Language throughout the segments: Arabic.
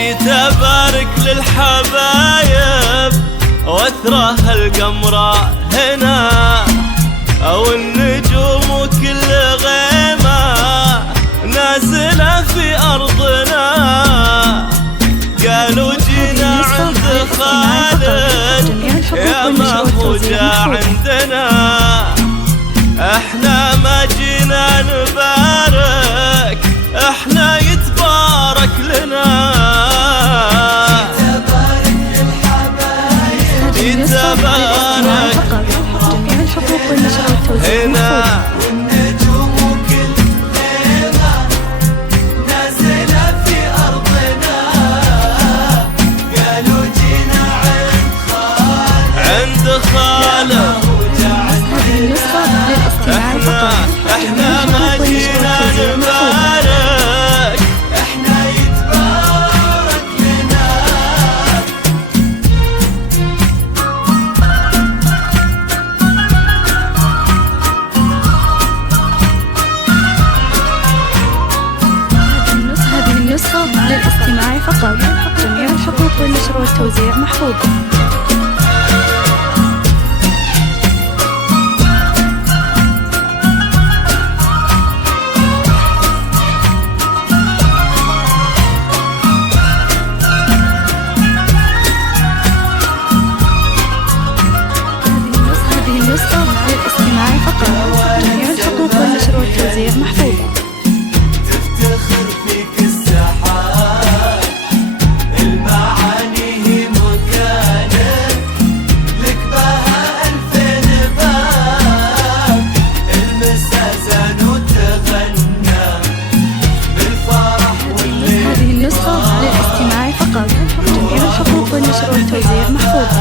جيت أبارك للحبايب واثرها القمراء هنا، أو النجوم وكل غيمة نازلة في أرضنا. قالوا جينا عند خالد يا ما هو جا عندنا، احنا ما جينا نبارك احنا يتبارك لنا. يتبارك جميع الحقوق والنشر والتوزيع هنا، والنجوم وكل خيمة نازلة في أرضنا. قالوا جينا عند خالد هذه النسخة للاستماع فقط. احنا ما جينا نبارك احنا يتبارك لنا. هذه النسخة للاستماع فقط. جميع الحقوق والنشر والتوزيع محفوظة. للاستماع فقط. جميع الحقوق والنشر والتوزيع محفوظة. تفتخر فيك السحاب، المعاني هي مكانك، لك بها 2000 باب. المسازن وتغنى بالفرح والليل. هذه النسخة للاستماع فقط. جميع الحقوق والنشر والتوزيع محفوظة.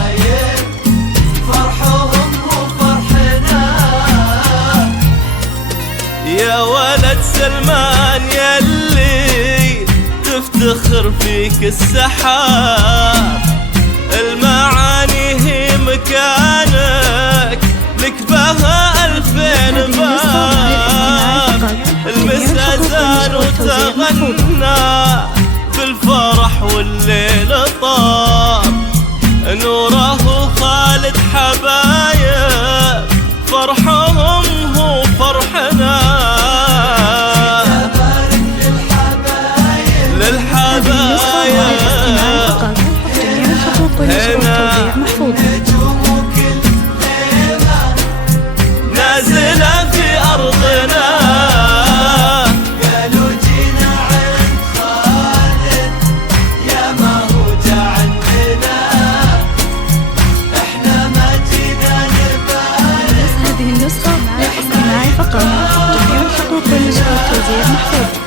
يا ولد سلمان يلي تفتخر فيك السحاب، المعاني هي مكانك، لك بها 2000 باب. المسازان وتغنى بالفرح والليل طاب، نوره خالد حبايب فرحهم هو فرحنا. للحبايب جميع الحقوق والنشر والتوزيع محفوظة. نازلة في أرضنا. قالوا جينا عند خالد يا ما هو جا عندنا، احنا ما جينا نبارك. هذه النسخة للاستماع فقط. جميع الحقوق والنشر والتوزيع محفوظة.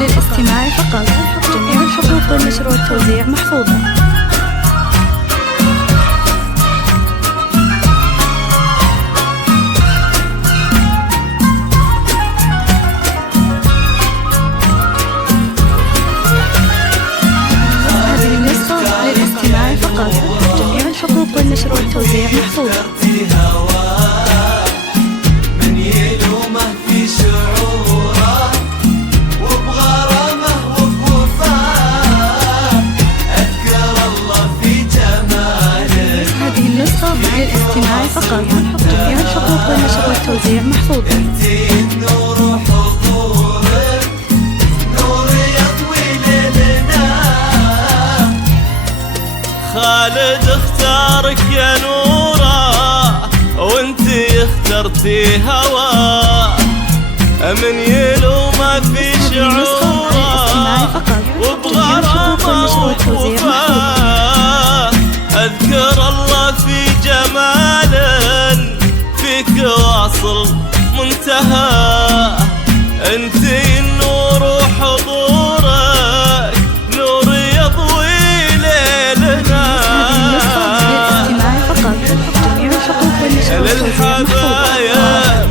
للاستماع فقط. جميع الحقوق والنشر والتوزيع محفوظة. هذه النسخة للاستماع فقط. جميع الحقوق والنشر والتوزيع محفوظة. من يلومه في شعوره وبغرامه وبوفاه، أذكر الله في جماله. هذه النسخة للاستماع فقط. جميع الحقوق والنشر والتوزيع محفوظة. انتي النور وحضورك نور يضوي ليلنا. خالد اختارك يا نورة وانتي اخترتي هوا، من يلومه في شعوره وبغرامه وبوفاه. اذكر الله في جمال فيك واصل منتهى، انتي النور وحضورك نور يضوي ليلنا. للحبايب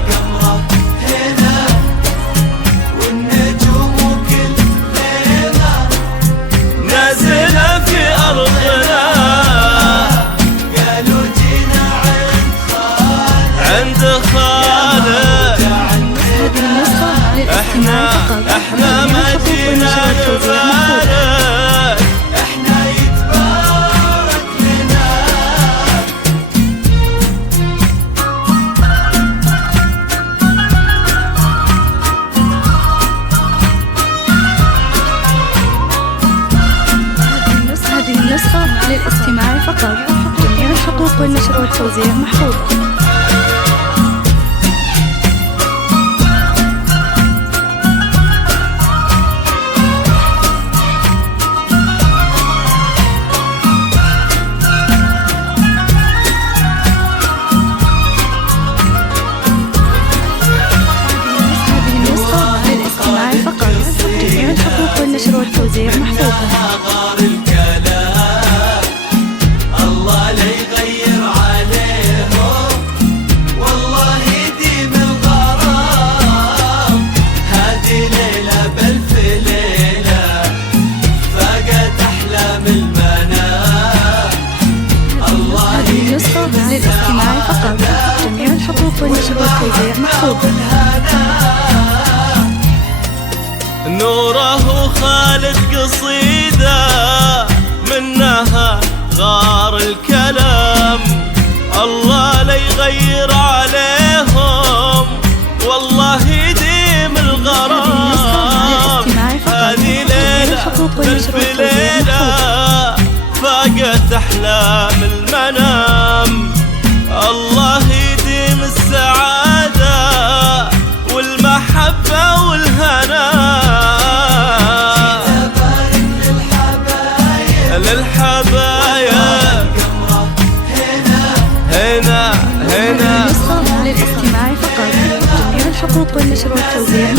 عند خالق. هذه النسخة للاستماع فقط. احنا جميع ما الحقوق جينا والنشر والتوزيع محفوظة. نبارك، احنا يتبارك لنا. هذه النسخة للاستماع فقط. جميع الحقوق والنشر والتوزيع محفوظة. والنشر والتوزيع محفوظة. غار الكلام الله لا يغير عليهم، والله يديم الغرام. هذه ليلة بألف ليلة فاقت أحلام المنام. الله هذه النسخة للاستماع فقط. جميع الحقوق والنشر والتوزيع محفوظة. نوره خالق قصيدة منها غار الكلام. الله لا يغير عليهم، والله يديم الغرام. هذه ليلة ألف ليلة فاقت أحلام المنام. الله يديم السعادة والمحبة والهنا للحبايب. هنا للاستماع فقط. جميع الحقوق والنشر والتوزيع